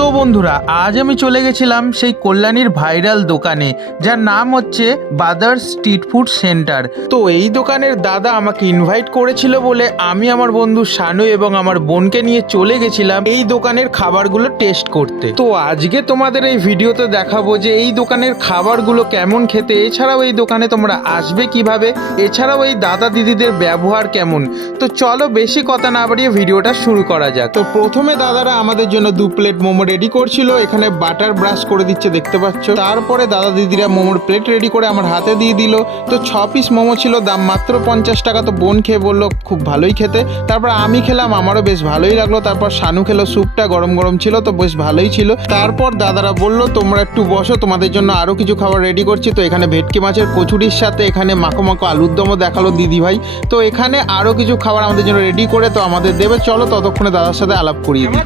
তো বন্ধুরা, আজ আমি চলে গেছিলাম সেই কল্যাণীর ভাইরাল দোকানে, যার নাম হচ্ছে বাদার স্ট্রিট ফুড সেন্টার। তো এই দোকানের দাদা আমাকে ইনভাইট করেছিল বলে আমি আমার বন্ধু শানু এবং আমার বোনকে নিয়ে চলে গেছিলাম এই দোকানের খাবারগুলো টেস্ট করতে। তো আজকে তোমাদের এই ভিডিওতে দেখাবো যে এই দোকানের খাবারগুলো কেমন খেতে, এছাড়াও এই দোকানে তোমরা আসবে কিভাবে, এছাড়াও এই দাদা দিদিদের ব্যবহার কেমন। তো চলো বেশি কথা না বাড়িয়ে ভিডিওটা শুরু করা যাক। তো প্রথমে দাদারা আমাদের জন্য 2 প্লেট মোমো রেডি করছিল, এখানে বাটার ব্রাশ করে দিচ্ছে দেখতে পাচ্ছ। তারপরে দাদা দিদিরা মোমোর প্লেট রেডি করে আমার হাতে দিয়ে দিল। তো 6 পিস মোমো ছিল, দাম মাত্র 50 টাকা। তো বোন খেয়ে বললো খুব ভালোই খেতে। তারপর আমি খেলাম, আমারও বেশ ভালোই লাগলো। তারপর শানু খেলো, স্যুপটা গরম গরম ছিল তো বেশ ভালোই ছিল। তারপর দাদারা বললো তোমরা একটু বসো, তোমাদের জন্য আরও কিছু খাবার রেডি করছি। তো এখানে ভেটকি মাছের কচুরির সাথে এখানে মাখো মাখো আলুর দমও দেখালো দিদি ভাই। তো এখানে আরও কিছু খাবার আমাদের জন্য রেডি করে তো আমাদের দেবে। চলো ততক্ষণে দাদার সাথে আলাপ করিয়ে দিই।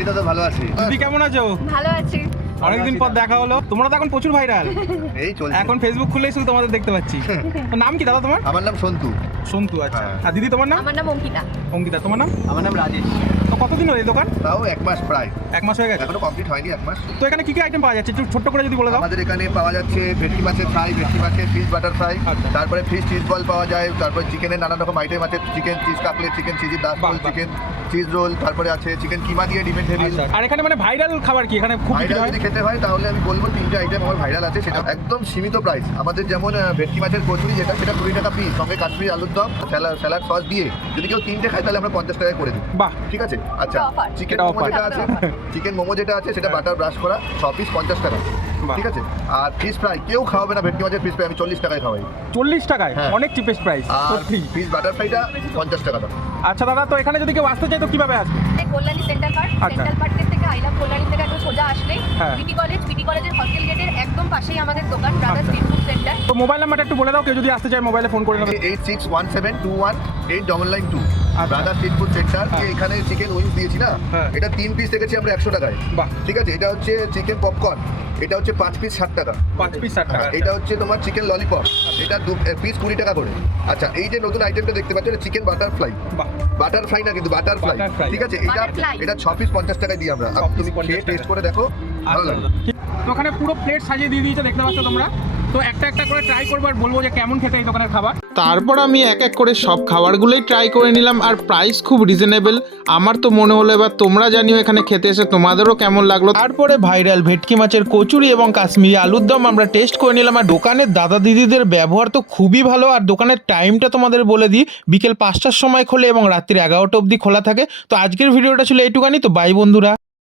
এই দাদা ভালো আছি। দিদি কেমন আছো? ভালো আছি। অনেকদিন পর দেখা হলো। তোমরা তো এখন প্রচুর ভাইরাল। এই চলছে। এখন ফেসবুক খুললেই শুধু তোমাদের দেখতে পাচ্ছি। তো নাম কি দাদা তোমার? আমার নাম সন্তু। সন্তু, আচ্ছা। হ্যাঁ। আর দিদি তোমার নাম? আমার নাম অঙ্কিতা। অঙ্কিতা, তোমার নাম? আমার নাম রাজেশ। তো কতদিন হলো এই দোকান? তাও 1 মাস প্রায়। 1 মাস হয়ে গেছে। এখনো কমপ্লিট হয়নি 1 মাস। তো এখানে কি কি আইটেম পাওয়া যাচ্ছে একটু ছোট্ট করে যদি বলে দাও। আমাদের এখানে পাওয়া যাচ্ছে ভেটকি মাছের ফ্রাই, ভেটকি মাছের ফিশ বাটার ফ্রাই, আচ্ছা। তারপরে ফিশ চিজ বল পাওয়া যায়, তারপরে চিকেনের নানান রকম আইটেম আছে, chicken cheese cutlet, chicken cheesy ডাক বাহ, রোল, বাহ। চিকেন চিজ রোল, তারপরে আছে চিকেন কিমা দিয়ে ডিমের টেবিল। আচ্ছা। আর এখানে মানে ভাইরাল খাবার কি এখানে খুব বিক্রি ভাইরাল হয়? যদি খেতে হয় তাহলে আমি বলবো 3টে আইটেম আমার ভাইরাল আছে, সেটা একদম সীমিত প্রাইস। আমাদের যেমন ভেটকি মাছের কচুরি যেটা, সেটা 20 টাকা পিস, সঙ্গে কাশ্মীরি আলুর দম, স্যালাড সস দিয়ে যদি কেউ 3টে খায় তাহলে আমরা 50 টাকায় করে দিই। বাহ। ঠিক আছে। আচ্ছা, এটা offer। চিকেন এটা মোমো offer। যেটা আছে, চিকেন মোমো যেটা আছে সেটা বাটার ব্রাশ করা, 6 পিস 50 টাকা। বাহ। ঠিক আছে। আর ফিশ ফ্রাই কেউ খাওয়াবে না, ভেটকি মাছের ফিশ ফ্রাই আমি 40 টাকায় খাওয়াই। 40 টাকায়? হ্যাঁ। অনেক চিপেস্ট প্রাইস আর সত্যি। ফিশ বাটার ফ্রাইটা 50 টাকা দাম। আচ্ছা দাদা, তো এখানে যদি কেউ আসতে চায় তো কিভাবে আসবে? এই কল্যাণী সেন্টার পার্ক, আচ্ছা। সেন্ট্রাল পার্কের থেকে আই লাভ কল্যাণী থেকে একটু সোজা আসলেই হ্যাঁ। বিটি কলেজের হস্টেল গেটের একদম পাশেই আমাদের দোকান, ব্রাদার আচ্ছা। Street food centre. তো মোবাইল নাম্বারটা একটু বলে দাও, কেউ যদি আসতে চায় মোবাইলে ফোন করে নেবে। 8617218992 আচ্ছা। Brother street food centre. হ্যাঁ। এখানে চিকেন উইংস দিয়েছি না, হ্যাঁ। এটা 3 পিস দেখেছি আমরা 100 টাকায়। বাহ। ঠিক আছে। এটা হচ্ছে চিকেন পপকর্ন, এটা হচ্ছে 5 পিস 60 টাকা। 5 পিস 60 টাকা। হ্যাঁ, এটা হচ্ছে তোমার চিকেন ললিপপ, এটা 2 পিস 20 টাকা করে। আচ্ছা, এই যে নতুন আইটেমটা দেখতে পাচ্ছ এটা চিকেন বাটারফ্লাই। বাহ। বাটারফ্লাই না কিন্তু বাটারফ্লাই। Butterfly। ঠিক আছে। এটা Butterfly। এটা 6 পিস 50 টাকায় দিই আমরা। 6 পিস তুমি 50 খেয়ে টাকা। টেস্ট করে দেখো, ভালো আচ্ছা লাগবে। দাদা। তো ওখানে পুরো প্লেট সাজিয়ে দিয়ে দিয়েছে দেখতে পাচ্ছ তোমরা। তো একটা একটা করে ট্রাই করবো আর বলবো যে কেমন খেতে এই দোকানের খাবার। তারপর আমি এক এক করে সব খাবারগুলোই ট্রাই করে নিলাম, আর প্রাইস খুব রিজনেবল। আমার তো মনে হলো এবার তোমরা জানিও এখানে খেতে এসে তোমাদেরও কেমন লাগলো। তারপরে ভাইরাল ভেটকি মাছের কচুরি এবং কাশ্মীরি আলুর দম আমরা টেস্ট করে নিলাম। আর দোকানের দাদা দিদিদের ব্যবহার তো খুবই ভালো। আর দোকানের টাইমটা তোমাদের বলে দিই, বিকেল 5টার সময় খোলে এবং রাত্রি 11টা অবধি খোলা থাকে। তো আজকের ভিডিওটা ছিল এইটুখানি। তো বাই বন্ধুরা।